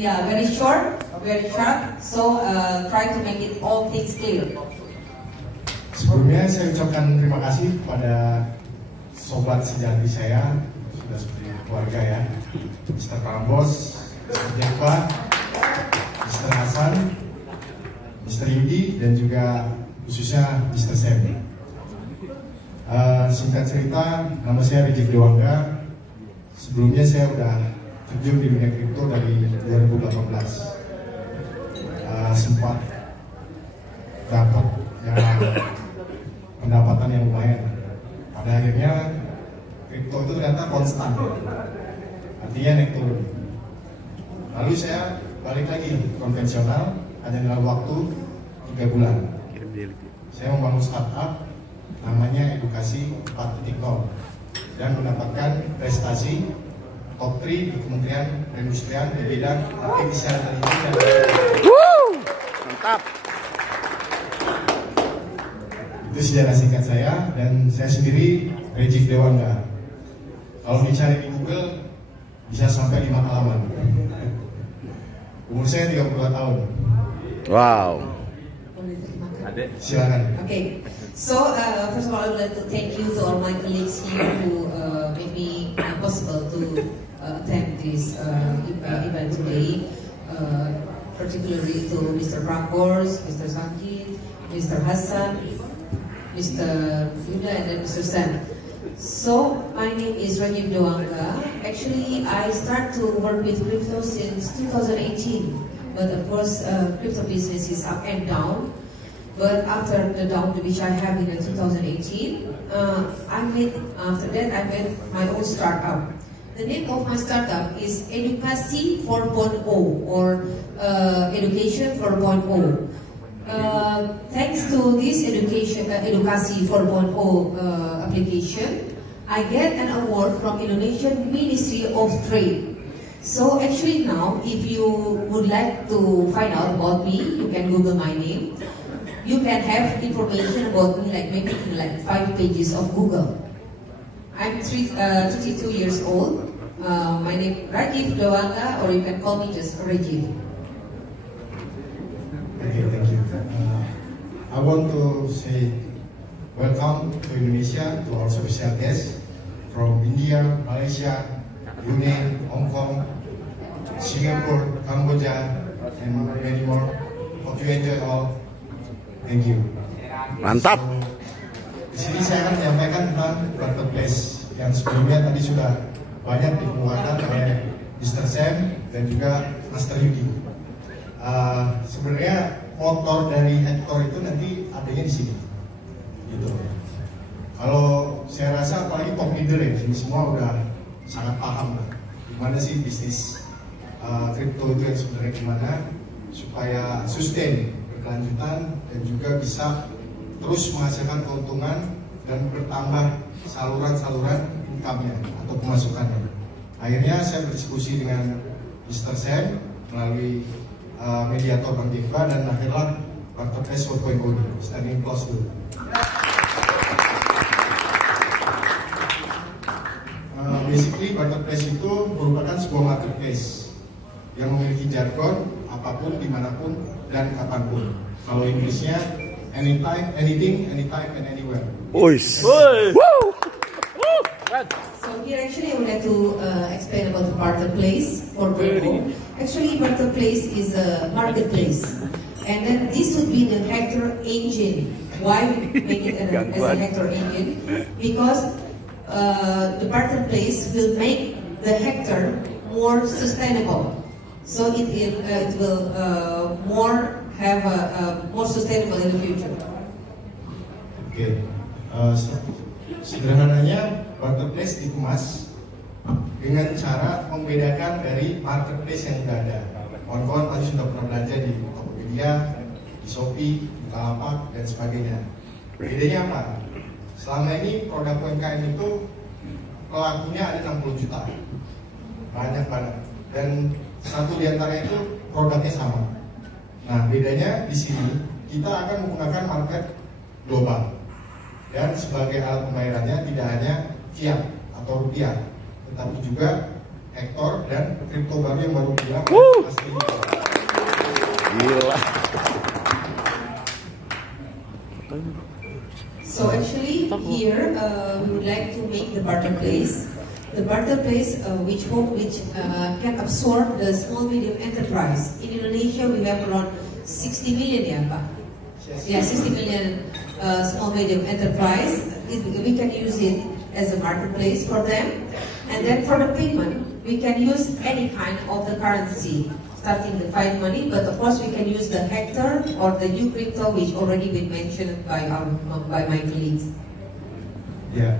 Yeah, very short, very sharp. So try to make it all things clear. Sebelumnya saya ucapkan terima kasih kepada sobat sejati saya, sudah seperti keluarga ya, Mr. Prambos, Mr. Jekwa, Mr. Hasan, Mr. Yudi, dan juga khususnya Mr. Sam. Singkat cerita, nama saya Rejif Dewangga. Sebelumnya saya udah terjun di dunia kripto dari 2018. Sempat dapat pendapatan yang lumayan. Pada akhirnya kripto itu ternyata konstan, artinya naik turun. Lalu saya balik lagi konvensional, hanya dalam waktu 3 bulan. Saya membangun startup namanya Edukasi 4.0 dan mendapatkan prestasi top 3 di Kementerian Perindustrian di bidang artificial intelligence dan mantap. itu sejarah singkat saya, dan saya sendiri Rejif Dewangga. Kalau dicari di Google bisa sampai 5 halaman. Umur saya 32 tahun. Wow. Silakan. Okay. So first of all, I would like to thank you to all my colleagues here who made me possible to attend this event today. Particularly to Mr. Prambors, Mr. Sangkit, Mr. Hassan, Mr. Yuda, and then Mr. Sam. So my name is Rajib Dewangga. Actually, I start to work with crypto since 2018, but of course, crypto business is up and down. But after the down which I have in 2018, after that I made my own startup. The name of my startup is Edukasi 4.0 or Education 4.0. Thanks to this Edukasi 4.0 application, I get an award from Indonesian Ministry of Trade. So actually now, if you would like to find out about me, you can Google my name. You can have information about me, like maybe in like 5 pages of Google. I'm 32 years old. My name is Rajib Dewangga, or you can call me just Rajib. Okay, thank you. I want to say welcome to Indonesia, to our special guests from India, Malaysia, Brunei, Hong Kong, Singapore, Cambodia, and many more. Hope you enjoy all. Thank you. Mantap. Di sini saya akan menyampaikan tentang marketplace yang sebelumnya tadi sudah banyak dikemukakan oleh Mr. Sam dan juga Master Yudi. Sebenarnya motor dari Hector itu nanti adanya di sini. Gitu. Kalau saya rasa apalagi top leader ya, sini semua udah sangat paham lah. Gimana sih bisnis kripto itu yang sebenarnya gimana supaya sustain, berkelanjutan, dan juga bisa terus menghasilkan keuntungan dan bertambah saluran-saluran income-nya atau pemasukannya. Akhirnya saya berdiskusi dengan Mr. Sam melalui mediator Bang Jekwa, dan akhirnya marketplace 4.0 standing close dulu. Basically marketplace itu merupakan sebuah marketplace yang memiliki jargon apapun, dimanapun, dan kapanpun. Kalau Inggrisnya anytime, anything, anytime, and anywhere. Uish. So here actually I would like to explain about the marketplace for Bravo. Actually, marketplace is a marketplace, and then this would be the Hector engine. Why we make it as a Hector engine? Because the marketplace will make the Hector more sustainable. So it will more have more sustainable in the future. Oke, sederhananya marketplace dikemas dengan cara membedakan dari marketplace yang sudah ada. Kawan-kawan pasti sudah pernah belanja di Tokopedia, di Shopee, di Bukalapak, dan sebagainya. Bedanya apa? Selama ini produk UMKM itu pelakunya ada 60 juta, banyak banget, dan satu di antara itu produknya sama. Nah, bedanya di sini kita akan menggunakan market global, dan sebagai alat pembayarannya tidak hanya fiat atau rupiah, tetapi juga Hector dan kripto baru yang baru bilang pasti. Gila. So actually here we would like to make the barter place. The barter place which can absorb the small medium enterprise. In Indonesia we have around 60 million ya Pak? Yeah, 60 million small medium enterprise. We can use it as a marketplace for them. And then for the payment, we can use any kind of the currency, starting the fiat money, but of course we can use the Hector or the new crypto which already been mentioned by my colleagues. Ya,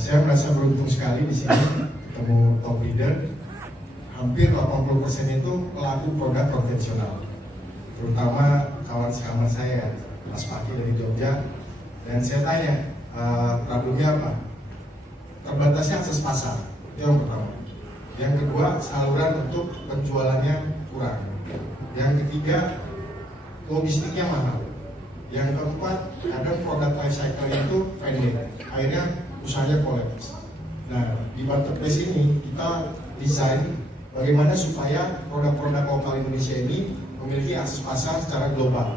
saya merasa beruntung sekali di sini ketemu top leader. Hampir 80% itu pelaku produk konvensional, terutama kawan sekaman saya, Mas Paki dari Jogja. Dan saya tanya, problemnya apa? Terbatasnya akses pasar, itu yang pertama. Yang kedua, saluran untuk penjualannya kurang. Yang ketiga, logistiknya mahal. Yang keempat, kadang produk life cycle itu pendek, akhirnya usahanya kolaps. Nah, di marketplace ini kita desain bagaimana supaya produk-produk lokal Indonesia ini memiliki akses pasar secara global.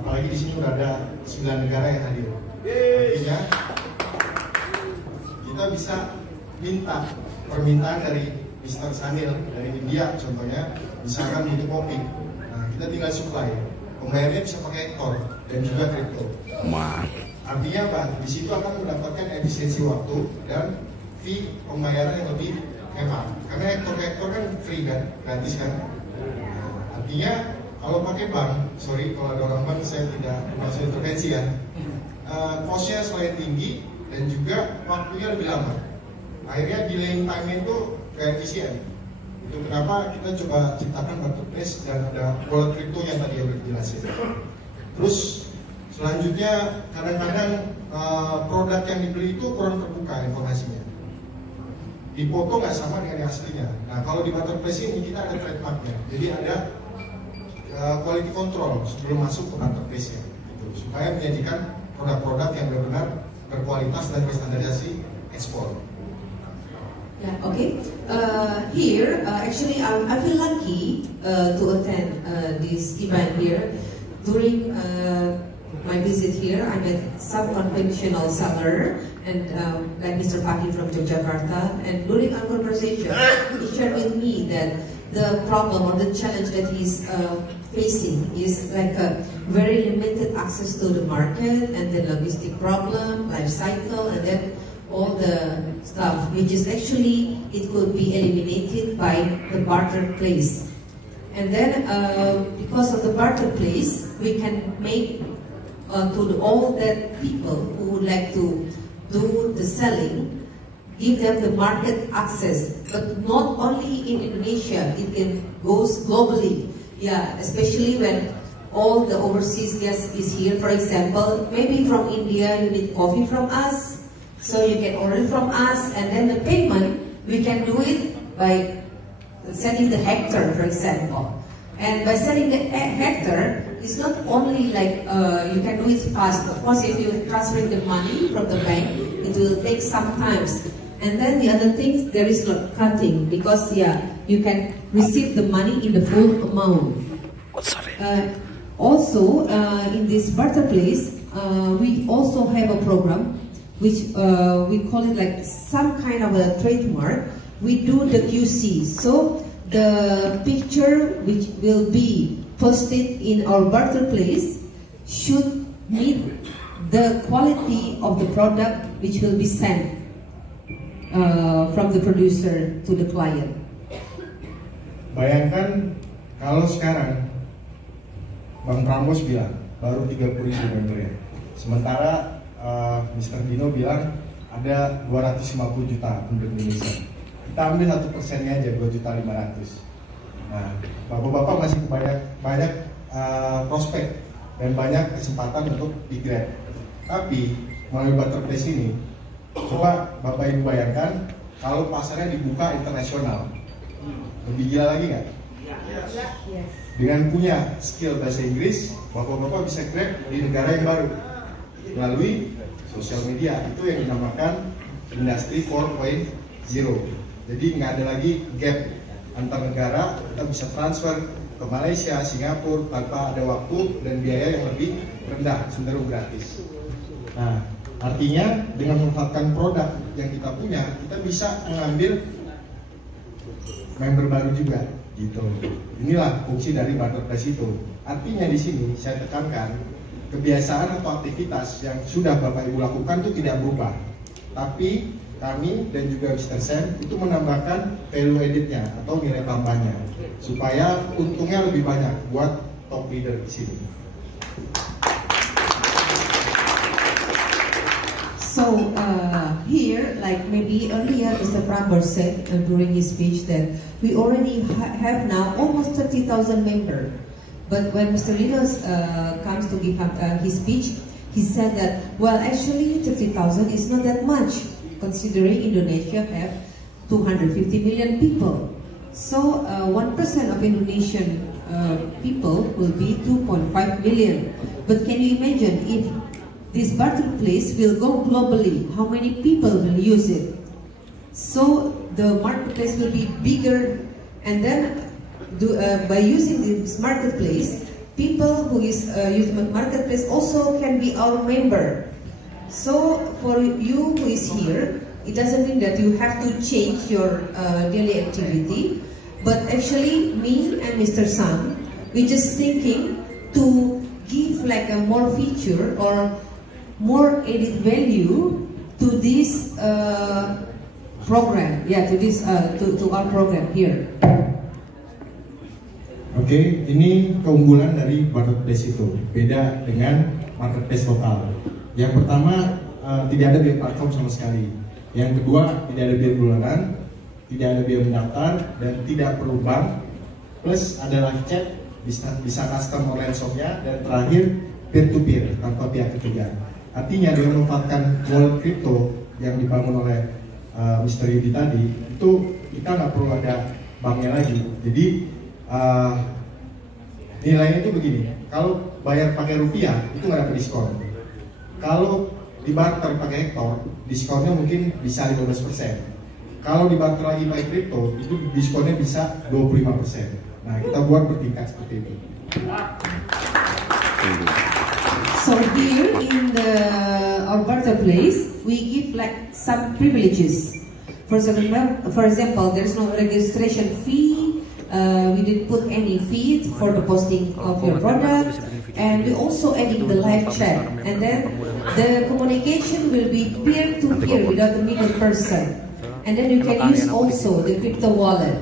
Apalagi di sini udah ada 9 negara yang hadir. Artinya kita bisa minta permintaan dari Mr. Sanil dari India contohnya, misalkan butuh kopi. Nah, kita tinggal supply. Pembayarnya bisa pakai Hector dan juga kripto. Artinya apa? Di situ akan mendapatkan efisiensi waktu dan fee pembayaran yang lebih hemat. Karena Hector kan free kan, gratis kan. Nah, artinya kalau pakai bank, sorry kalau ada orang bank saya tidak masuk intervensi ya. Cost-nya selain tinggi dan juga waktunya lebih lama. Akhirnya delaying time itu gak efisien. Itu kenapa kita coba ciptakan marketplace dan ada wallet crypto yang tadi udah dijelasin. Terus selanjutnya kadang-kadang produk yang dibeli itu kurang terbuka informasinya. Di foto nggak sama dengan yang aslinya. Nah kalau di marketplace ini kita ada trademarknya. Jadi ada quality control sebelum masuk ke marketplace-nya. Gitu. Supaya menyajikan produk-produk yang benar-benar berkualitas dan berstandarisasi ekspor. Yeah, okay. Here, actually, I feel lucky to attend this event here. During my visit here, I met some conventional seller and like Mr. Paki from Yogyakarta. And during our conversation, he shared with me that the problem or the challenge that he's facing is like a very limited access to the market and the logistic problem, life cycle, and then all the stuff, which is actually, it could be eliminated by the barter place. And then, because of the barter place, we can make to all that people who would like to do the selling, give them the market access. But not only in Indonesia, it can goes globally. Yeah, especially when all the overseas guests is here. For example, maybe from India, you need coffee from us. So you can order from us, and then the payment, we can do it by setting the Hector, for example. And by setting the Hector, it's not only like you can do it fast. Of course, if you transfer the money from the bank, it will take some time. And then the other thing, there is not cutting, because yeah, you can receive the money in the full amount. Also, in this barter place, we also have a program which we call it like some kind of a trademark. We do the QC, so the picture which will be posted in our barter place should meet the quality of the product which will be sent from the producer to the client. Bayangkan kalau sekarang Bang Prambos bilang baru 30.000 membernya, sementara Mr. Dino bilang ada 250 juta penduduk Indonesia. Kita ambil 1%-nya aja, 2.500.000. Nah, bapak-bapak masih banyak prospek dan banyak kesempatan untuk di-grab. Tapi melalui marketplace ini, coba bapak ibu bayangkan kalau pasarnya dibuka internasional, lebih gila lagi nggak? Dengan punya skill bahasa Inggris, bapak-bapak bisa grab di negara yang baru melalui sosial media. Itu yang dinamakan industri 4.0. Jadi nggak ada lagi gap antar negara, kita bisa transfer ke Malaysia, Singapura tanpa ada waktu dan biaya yang lebih rendah, cenderung gratis. Nah, artinya dengan memanfaatkan produk yang kita punya, kita bisa mengambil member baru juga, gitu. Inilah fungsi dari marketplace itu. Artinya di sini saya tekankan kebiasaan atau aktivitas yang sudah Bapak Ibu lakukan itu tidak berubah, tapi kami dan juga Mr. Sam itu menambahkan value added-nya atau nilai tambahnya supaya untungnya lebih banyak buat top leader di sini. So here, like maybe earlier, Mr. Prabor said during his speech that we already have now almost 30,000 members. But when Mr. Rinos comes to give his speech, he said that, well, actually 30,000 is not that much, considering Indonesia have 250 million people. So 1% of Indonesian people will be 2.5 million. But can you imagine if this marketplace will go globally, how many people will use it? So the marketplace will be bigger, and then by using this marketplace, people who is using marketplace also can be our member. So for you who is here, it doesn't mean that you have to change your daily activity, but actually me and Mr. Sam, we just thinking to give like a more feature or more added value to this program, to this to our program here. Oke, ini keunggulan dari marketplace itu, beda dengan marketplace lokal. Yang pertama, tidak ada biaya platform sama sekali. Yang kedua, tidak ada biaya bulanan, tidak ada biaya mendaftar, dan tidak perlu bank. Plus ada live chat, bisa custom online shopnya, dan terakhir peer-to-peer tanpa pihak ketiga. Artinya dengan memanfaatkan wallet crypto yang dibangun oleh Mr. Yudi tadi, itu kita nggak perlu ada banknya lagi. Jadi nilainya itu begini, kalau bayar pakai rupiah itu nggak dapat diskon. Kalau dibarter pakai hektar, diskonnya mungkin bisa 15%. Kalau dibarter lagi pakai kripto, itu diskonnya bisa 25%. Nah, kita buat bertingkat seperti itu. So here in the our marketplace, we give like some privileges. For example, there's no registration fee. We didn't put any fee for the posting of your product, and we also adding the live chat. And then the communication will be peer-to-peer without the middle person. And then you can use also the crypto wallet.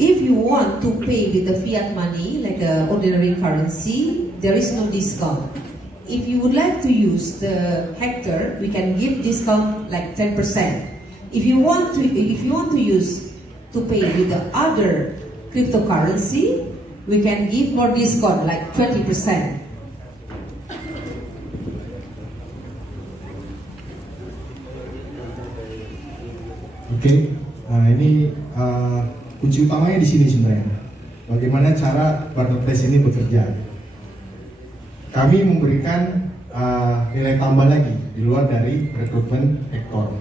If you want to pay with the fiat money, like the ordinary currency, there is no discount. If you would like to use the hectare, we can give discount like 10%. If you want to use to pay with the other cryptocurrency, we can give more discount like 20%. Oke, nah ini kunci utamanya di sini sebenarnya. Bagaimana cara marketplace ini bekerja? Kami memberikan nilai tambah lagi di luar dari rekrutmen hektar.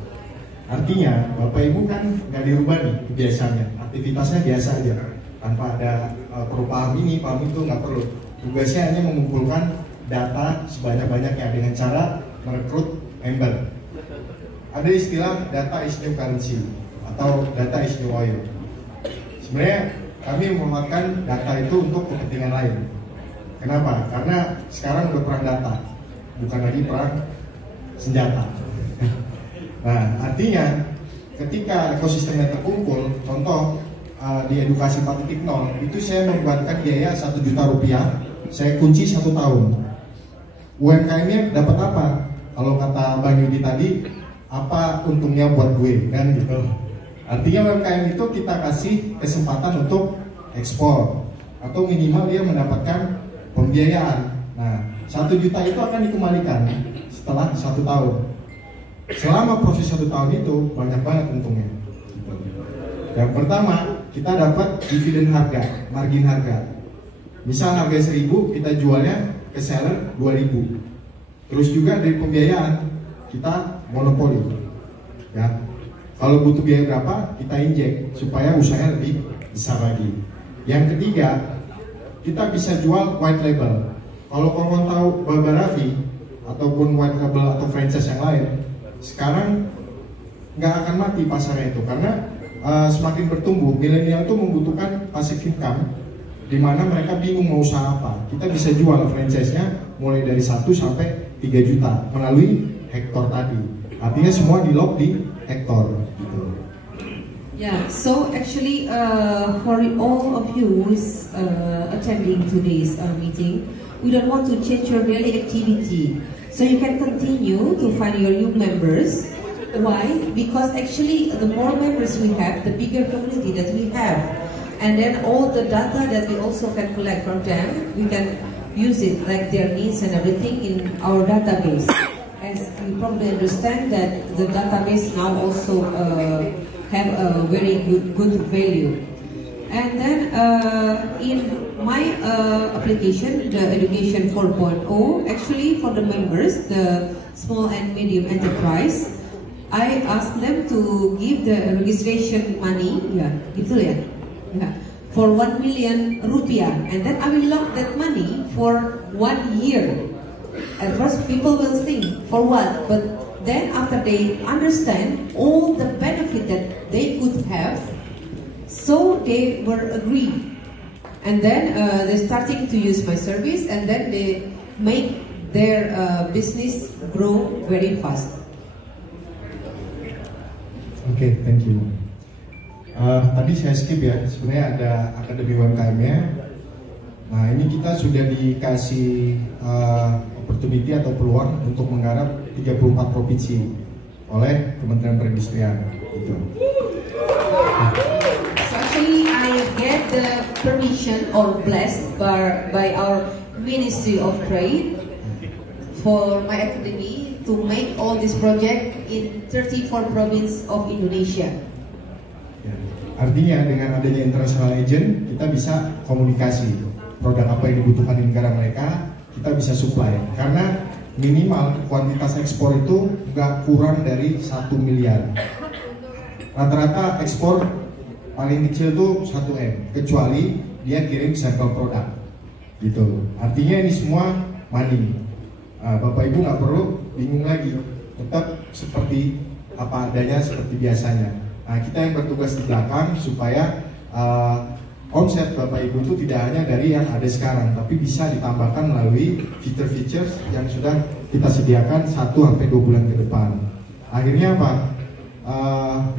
Artinya, Bapak Ibu kan nggak dirubah nih kebiasaannya, aktivitasnya biasa aja, tanpa ada perlu paham ini, paham itu, nggak perlu. Tugasnya hanya mengumpulkan data sebanyak-banyaknya dengan cara merekrut member. Ada istilah data is new currency atau data is new oil. Sebenarnya kami memanfaatkan data itu untuk kepentingan lain. Kenapa? Karena sekarang udah perang data, bukan lagi perang senjata. Nah, artinya ketika ekosistemnya terkumpul, contoh di edukasi 4.0 itu saya membuatkan biaya 1 juta rupiah, saya kunci 1 tahun. UMKM-nya dapat apa? Kalau kata Bang Yudi tadi, apa untungnya buat gue, kan gitu. Artinya UMKM itu kita kasih kesempatan untuk ekspor atau minimal dia mendapatkan pembiayaan. Nah, 1 juta itu akan dikembalikan setelah 1 tahun. Selama proses 1 tahun itu banyak banget untungnya. Yang pertama, kita dapat dividen harga, margin harga. Misal harga 1.000, kita jualnya ke seller 2.000. Terus juga dari pembiayaan kita monopoli. Ya, Kalau butuh biaya berapa, kita injek supaya usahanya lebih besar lagi. Yang ketiga, kita bisa jual white label. Kalau kawan tahu Baba Raffi ataupun white label atau franchise yang lain, sekarang nggak akan mati pasarnya itu karena semakin bertumbuh. Milenial itu membutuhkan passive income, di mana mereka bingung mau usaha apa. Kita bisa jual franchise-nya mulai dari 1 sampai 3 juta melalui Hector tadi. Artinya semua di-lock di Hector gitu. Yeah, so actually for all of you who's attending today's meeting, we don't want to change your daily activity. So you can continue to find your new members. Why? Because actually the more members we have, the bigger community that we have. And then all the data that we also can collect from them, we can use it, like their needs and everything, in our database. As you probably understand that the database now also have a very good value. And then in my application, the Education 4.0, actually for the members, the small and medium enterprise, I asked them to give the registration money, for 1 million rupiah, and then I will lock that money for 1 year. At first, people will think, for what? But then after they understand all the benefit that they could have, so they were agreed. And then they're starting to use my service, and then they make their business grow very fast. Oke, thank you. Tadi saya skip ya, sebenarnya ada Akademi UMKM-nya. Nah, ini kita sudah dikasih opportunity atau peluang untuk menggarap 34 provinsi oleh Kementerian Perindustrian. Gitu. So actually, I get the permission or blessed by our Ministry of Trade for my academy to make all this project in 34 province of Indonesia. Ya, artinya dengan adanya international agent, kita bisa komunikasi produk apa yang dibutuhkan di negara mereka, kita bisa supply. Karena minimal kuantitas ekspor itu nggak kurang dari 1 miliar. Rata-rata ekspor paling kecil tuh 1 M, kecuali dia kirim sampel produk, gitu. Artinya ini semua money. Bapak Ibu nggak perlu bingung lagi, tetap seperti apa adanya, seperti biasanya. Nah, kita yang bertugas di belakang supaya omset Bapak Ibu itu tidak hanya dari yang ada sekarang, tapi bisa ditambahkan melalui fitur-fitur yang sudah kita sediakan 1-2 bulan ke depan. Akhirnya apa?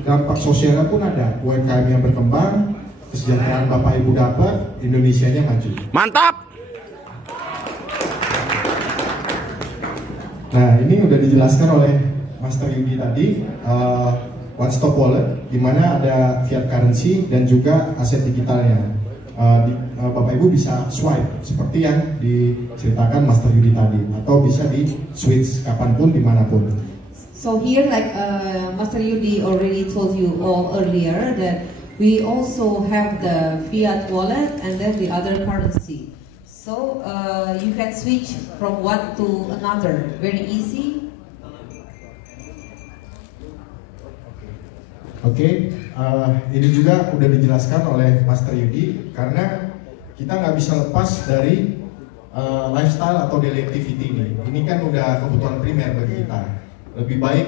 Dampak sosialnya pun ada, UMKM yang berkembang, kesejahteraan Bapak Ibu dapat, Indonesianya maju. Mantap! Nah, ini udah dijelaskan oleh Master Yudi tadi, one stop wallet, di mana ada fiat currency dan juga aset digitalnya. Bapak Ibu bisa swipe seperti yang diceritakan Master Yudi tadi, atau bisa di switch kapanpun dimanapun. So here, like Master Yudi already told you all earlier, that we also have the fiat wallet and then the other currency. So you can switch from one to another very easy. Oke, ini juga udah dijelaskan oleh Master Yudi, karena kita nggak bisa lepas dari lifestyle atau daily activity ini. Ini kan udah kebutuhan primer bagi kita. Lebih baik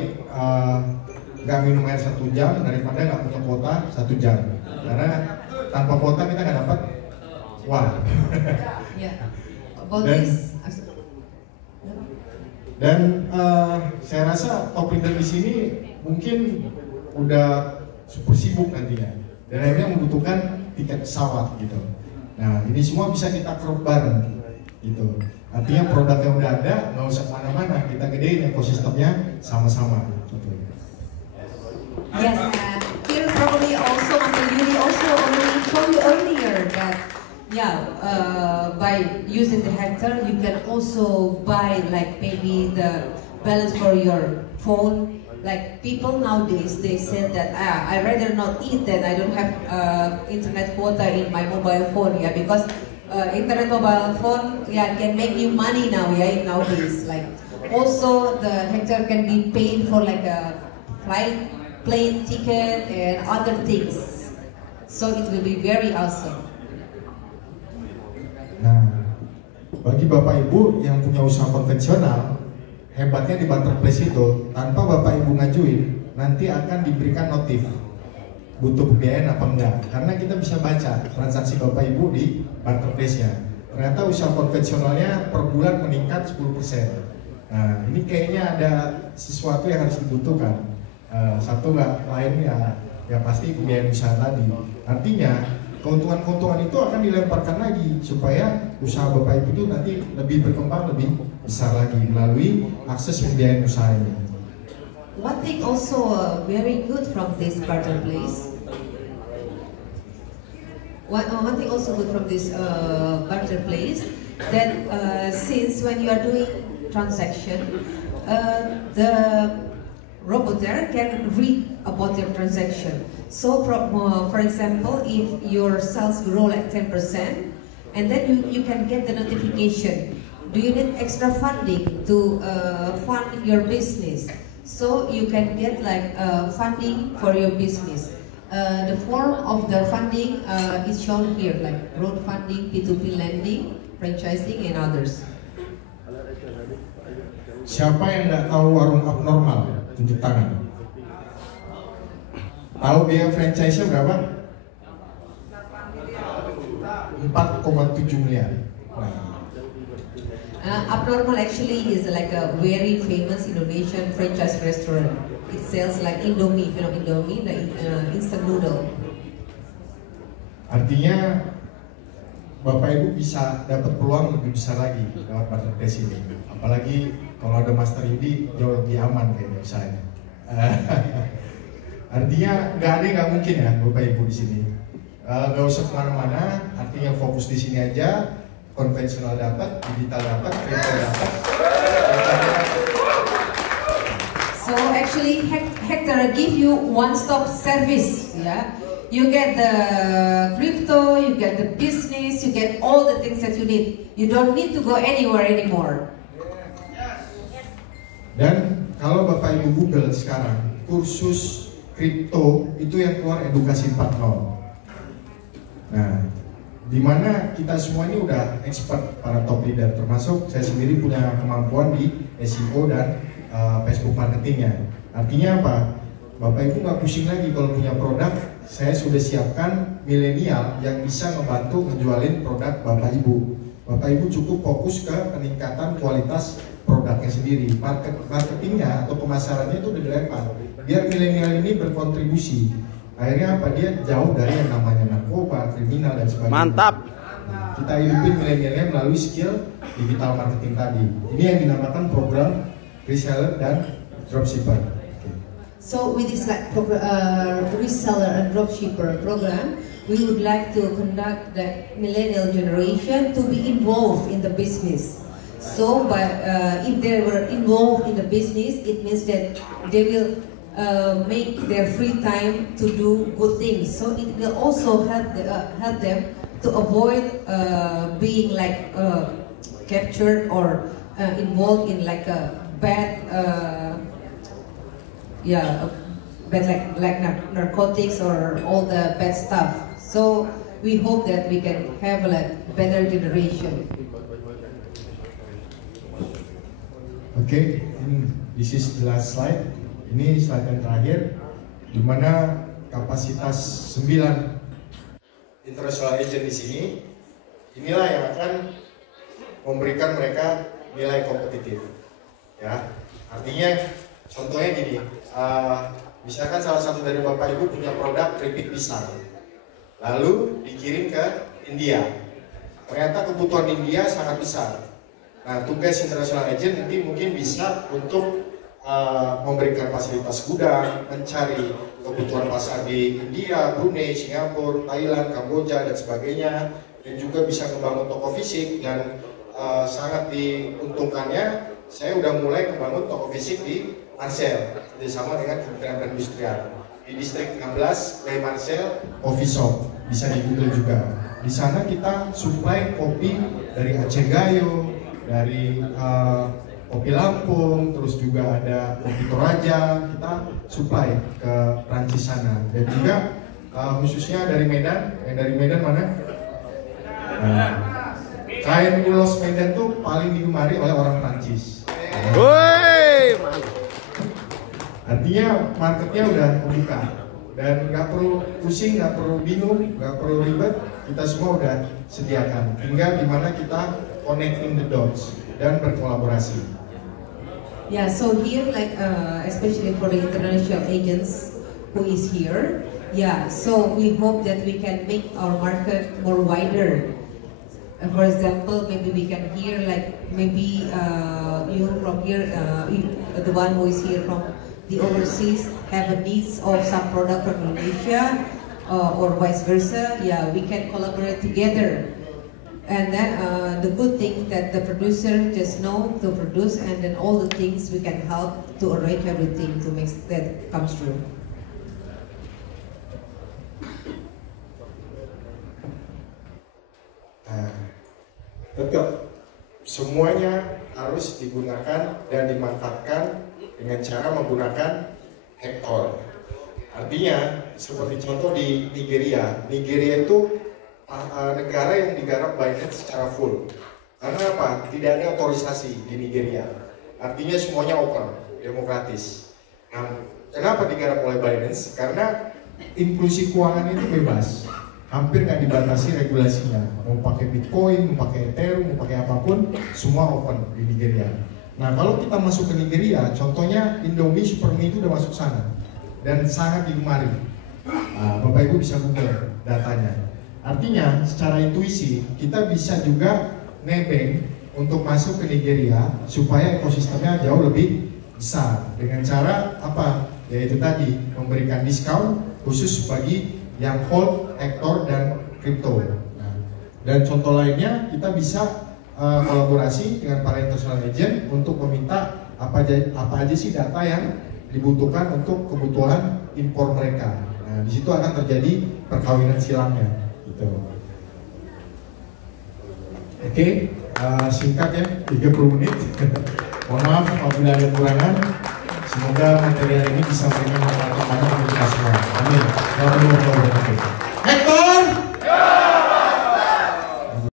nggak minum air 1 jam daripada nggak punya kuota 1 jam. Karena tanpa kuota kita nggak dapat uang. Yeah. About this. Dan saya rasa top leader di sini mungkin udah super sibuk nantinya, dan akhirnya membutuhkan tiket pesawat gitu. Nah, ini semua bisa kita keruk bareng gitu. Artinya produk yang udah ada nggak usah kemana-mana, kita gedein ekosistemnya sama-sama gitu. Yes, here probably also Master Yudi also already told you earlier that by using the Hector you can also buy like maybe the balance for your phone. Like people nowadays, they said that I rather not eat than I don't have internet quota in my mobile phone, because internet mobile phone can make you money now, nowadays. Like also the Hector can be paid for like a flight plane ticket and other things. So it will be very awesome. Nah, bagi Bapak Ibu yang punya usaha konvensional, hebatnya di marketplace itu, tanpa Bapak Ibu ngajuin, nanti akan diberikan notif butuh pembiayaan apa enggak, karena kita bisa baca transaksi Bapak Ibu di marketplace-nya. Ternyata usaha konvensionalnya per bulan meningkat 10%. Nah, ini kayaknya ada sesuatu yang harus dibutuhkan. Satu nggak lain ya pasti pembiayaan usaha tadi. Artinya keuntungan-keuntungan itu akan dilemparkan lagi supaya usaha Bapak Ibu itu nanti lebih berkembang, lebih besar lagi melalui akses pembiayaan usaha ini. One thing also very good from this marketplace. One thing also good from this marketplace that since when you are doing transaction, the robot there can read about your transaction. So, for example, if your sales grow like 10%, and then you can get the notification. Do you need extra funding to fund your business? So you can get like funding for your business. The form of the funding is shown here, like road funding, P2P lending, franchising, and others. Siapa yang nggak tahu warung abnormal? Tunjuk tangan. Tahu biaya franchise-nya berapa? 4,7 miliar. Abnormal actually is like a very famous Indonesian franchise restaurant. It sells like Indomie, you know Indomie, like instant noodle. Artinya Bapak Ibu bisa dapat peluang lebih besar lagi lewat marketplace ini. Apalagi kalau ada Master Yudi jauh lebih aman kayaknya usahanya. Artinya nggak ada yang nggak mungkin ya Bapak Ibu di sini. Nggak usah kemana-mana. Artinya fokus di sini aja. Konvensional dapat, digital dapat, crypto dapat. So actually, Hector give you one-stop service. Yeah, you get the crypto, you get the business, you get all the things that you need. You don't need to go anywhere anymore. Dan kalau Bapak Ibu Google sekarang kursus kripto itu yang keluar edukasi 4.0. Nah, di mana kita semua ini udah expert para top leader, termasuk saya sendiri punya kemampuan di SEO dan Facebook marketingnya. Artinya apa? Bapak Ibu nggak pusing lagi kalau punya produk. Saya sudah siapkan milenial yang bisa membantu menjualin produk Bapak Ibu. Bapak Ibu cukup fokus ke peningkatan kualitas produknya sendiri. Marketingnya atau pemasarannya itu udah dilempar. Biar milenial ini berkontribusi. Akhirnya apa? Dia jauh dari yang namanya narkoba, kriminal dan sebagainya. Mantap. Kita hidupin milenialnya melalui skill digital marketing tadi. Ini yang dinamakan program reseller dan dropshipper. So with this like reseller and dropshipper program, we would like to conduct the millennial generation to be involved in the business. So, if they were involved in the business, it means that they will make their free time to do good things. So it will also help them to avoid being like captured or involved in like a bad, like narcotics or all the bad stuff. So we hope that we can have a like, better generation. Okay, this is the last slide. Ini slide yang terakhir, di mana kapasitas 9 international agent di sini, inilah yang akan memberikan mereka nilai kompetitif. Ya, artinya, contohnya gini, misalkan salah satu dari Bapak Ibu punya produk keripik pisang, lalu dikirim ke India. Ternyata kebutuhan India sangat besar. Nah, tugas international agent nanti mungkin bisa untuk memberikan fasilitas gudang, mencari kebutuhan pasar di India, Brunei, Singapura, Thailand, Kamboja, dan sebagainya, dan juga bisa membangun toko fisik. Dan sangat diuntungkannya, saya udah mulai membangun toko fisik di Marseille kerjasama dengan Kementerian Perindustrian di distrik 16 Le Marseille Coffee Shop, bisa di Google juga. Di sana kita supply kopi dari Aceh Gayo, dari kopi Lampung, terus juga ada kopi Toraja, kita supply ke Prancis sana. Dan juga khususnya dari Medan, yang dari Medan mana? Nah, kain ulos Medan tuh paling digemari oleh orang Prancis. Woi, Artinya marketnya udah terbuka dan nggak perlu pusing, nggak perlu bingung, nggak perlu ribet. Kita semua udah sediakan. Tinggal gimana kita connecting the dots dan berkolaborasi. Yeah, so here, like especially for the international agents who is here, yeah. So we hope that we can make our market more wider. For example, maybe we can hear like maybe you from here, the one who is here from the overseas have a needs of some product from Indonesia, or vice versa. Yeah, we can collaborate together. And then the good thing that the producer just know to produce, and then all the things we can help to arrange everything to make that comes true. Tetap semuanya harus digunakan dan dimanfaatkan dengan cara menggunakan hektor. Artinya seperti contoh di Nigeria itu negara yang digarap Binance secara full. Karena apa? Tidak ada otorisasi di Nigeria. Artinya semuanya open, demokratis. Nah, kenapa digarap oleh Binance? Karena inklusi keuangan itu bebas. Hampir nggak dibatasi regulasinya. Mau pakai Bitcoin, mau pakai Ethereum, mau pakai apapun, semua open di Nigeria. Nah, kalau kita masuk ke Nigeria, contohnya Indomie Supermie itu udah masuk sana dan sangat digemari. Bapak Ibu bisa Google datanya. Artinya, secara intuisi kita bisa juga nebeng untuk masuk ke Nigeria supaya ekosistemnya jauh lebih besar dengan cara apa? Yaitu tadi memberikan diskon khusus bagi yang hold, hektor, dan kripto. Nah, dan contoh lainnya kita bisa kolaborasi dengan para international agent untuk meminta apa aja sih data yang dibutuhkan untuk kebutuhan impor mereka. Nah, di situ akan terjadi perkawinan silangnya. Gitu. Oke, singkat ya, 30 menit. Mohon maaf apabila ada kekurangan. Semoga material ini bisa memberikan manfaat banyak untuk kita semua. Amin. Hektor!